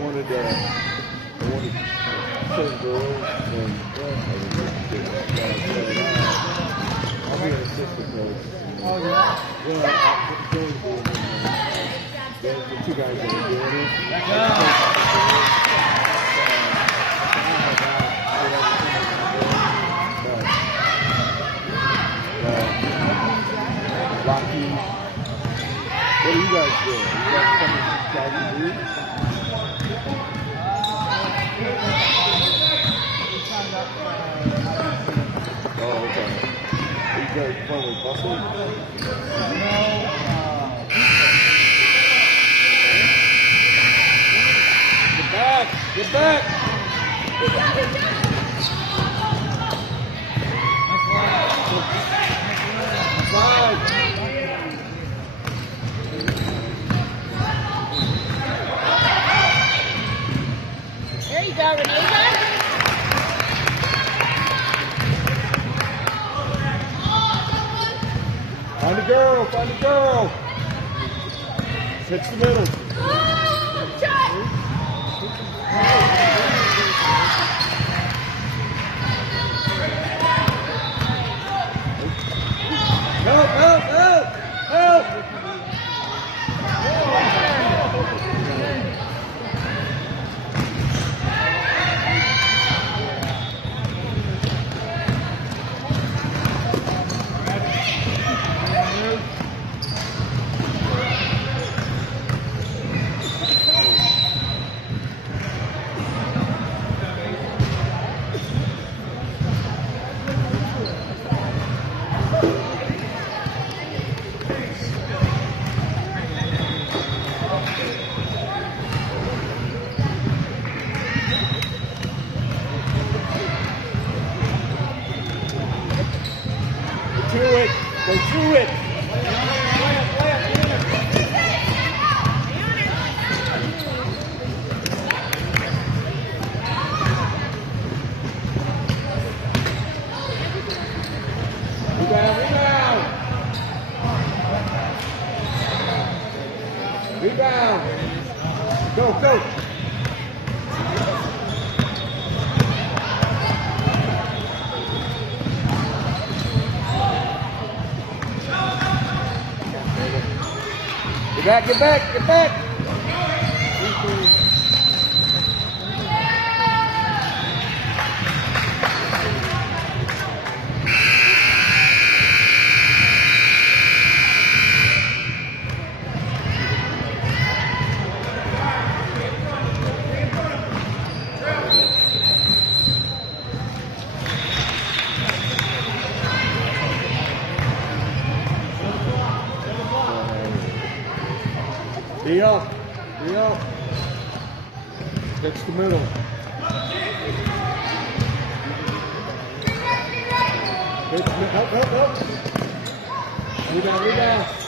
wanted certain girls and I'll be an assistant coach. Oh, yeah? Yeah, the two guys that are doing it. Rocky. What are you guys doing? You guys coming to Calgary Blue? Oh, okay. Are you guys playing with Bustle? Get back! Get back! Slide! There you go, Renee. Find the girl! Find the girl! Fix the middle. Help! Help! Help! Help! To it! Go to it! Rebound! Rebound! Rebound! Go! Go! Get back, get back, get back! Leo, Leo, fix the middle. Help, help, help. Rebound, rebound.